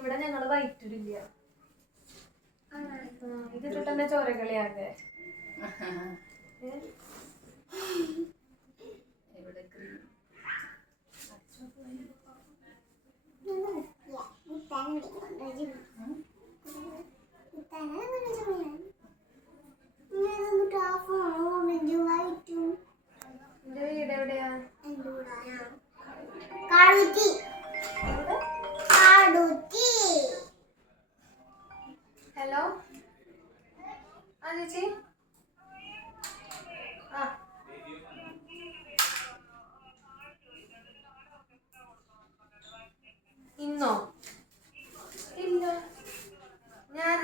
ഇവിടെ ഞങ്ങൾ വൈറ്റൂരില്ല ഇത് ഇട്ടിട്ട് തന്നെ ചോരകളിയാകെ? ഇവിടെ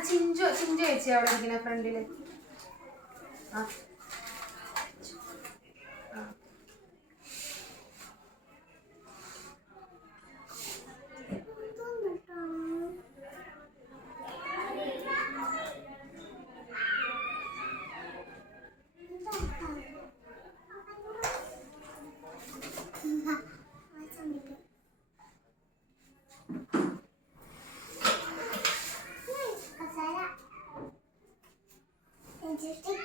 ചിഞ്ചു ചിഞ്ചു ചേച്ചി അവിടെ ഇരിക്കുന്ന ഫ്രണ്ടിൽ ആ. സ്റ്റിക്കർ ഒട്ടിച്ചെന്നല്ല അവർ സ്റ്റിക്കർ ഒട്ടിച്ചെന്നല്ലേ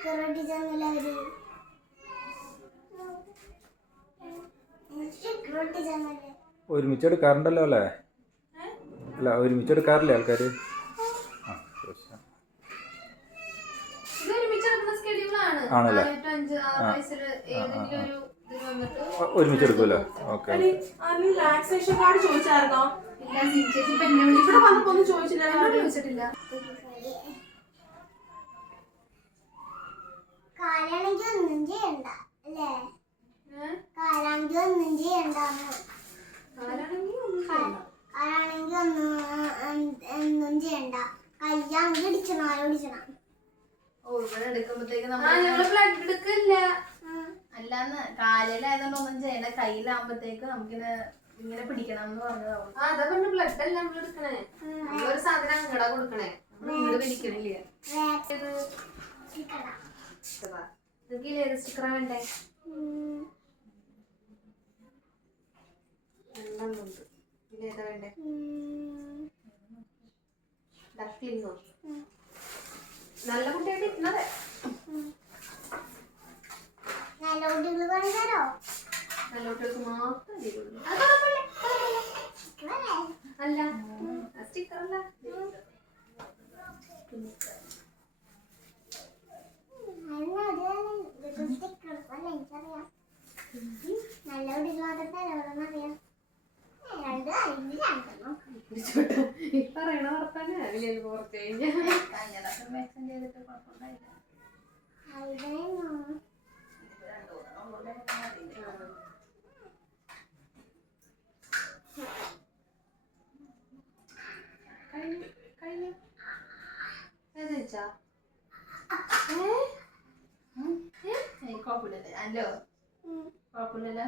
ഒരുമിച്ച് എടുക്കാറുണ്ടല്ലോ അല്ലേ? അല്ല ഒരുമിച്ച് എടുക്കാറില്ലേ ആൾക്കാർ ആണല്ലേ? ഒരുമിച്ച് എടുക്കുമല്ലോ ഓക്കെ റിലാക്സേഷൻ കാർഡ് ചോദിച്ചായിരുന്നോ? ഇവിടെ വന്നപ്പോ ഒന്നും ചോദിച്ചില്ല. ചോദിച്ചിട്ടില്ല. കാലാണെങ്കിൽ ഒന്നും ചെയ്യണ്ട അല്ലേ? ഏഹ് കാലാണെങ്കിൽ ഒന്നും ചെയ്യണ്ടാന്ന് ആരാണെങ്കിൽ ഒന്നും ഒന്നും ഒന്നും ചെയ്യണ്ട. കയ്യാണെങ്കിൽ ഇടിച്ചണം ആരോ ഇടിച്ചണം ഓ ഇവിടെ എടുക്കുമ്പോഴത്തേക്ക് നമ്മൾ ഞങ്ങൾ ബ്ലഡ് എടുക്കില്ല അല്ലാന്ന് കാലിലായതുകൊണ്ട് ഒന്നും ചെയ്യണ്ട. കയ്യിലാകുമ്പോഴത്തേക്ക് നമുക്കിങ്ങനെ ഇങ്ങനെ പിടിക്കണം എന്ന് പറഞ്ഞതാവും. ആ അതാ പറഞ്ഞ ബ്ലഡ് അല്ല നമ്മൾ എടുക്കണേ? ഒരു സാധനം അങ്ങടാ കൊടുക്കണേ. നമ്മൾ ഇങ്ങോട്ട് വലിക്കണില്ല ഏത് സ്റ്റിക്കറാ വേണ്ടേ രണ്ടെണ്ണമുണ്ട് ഇതിലേതാ വേണ്ടേ ഡക്ലിങ്ങോ നല്ല കുട്ടിയായിട്ട് ഇരുന്നതേ നല്ല കുട്ടികൾ നല്ല കുട്ടികൾക്ക് മാത്രം. അല്ല സ്റ്റിക്കർ അല്ല നല്ല കുട്ടികൾ മാത്രമേ അറിയാം രണ്ട് അല്ലെങ്കിൽ രണ്ടെണ്ണം ഈ പറയണ വർത്താനാ അതിലേക്ക് പുറത്ത് കഴിഞ്ഞാൽ കഴിഞ്ഞ കഴിഞ്ഞു. ഏയ് കുഴപ്പമില്ലല്ലേ? അല്ലോ? കുഴപ്പമില്ലല്ലോ?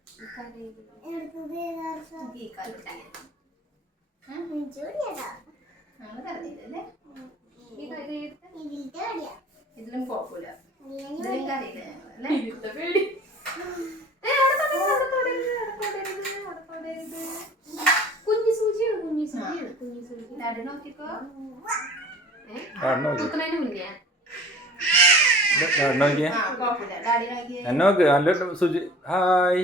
ഇതിലും കുഴപ്പമില്ല. ഇതിലെ കരയില്ല ഞങ്ങൾ അല്ലേ നോക്കിയേ നോക്ക്. നല്ല സുജി ഹായ്.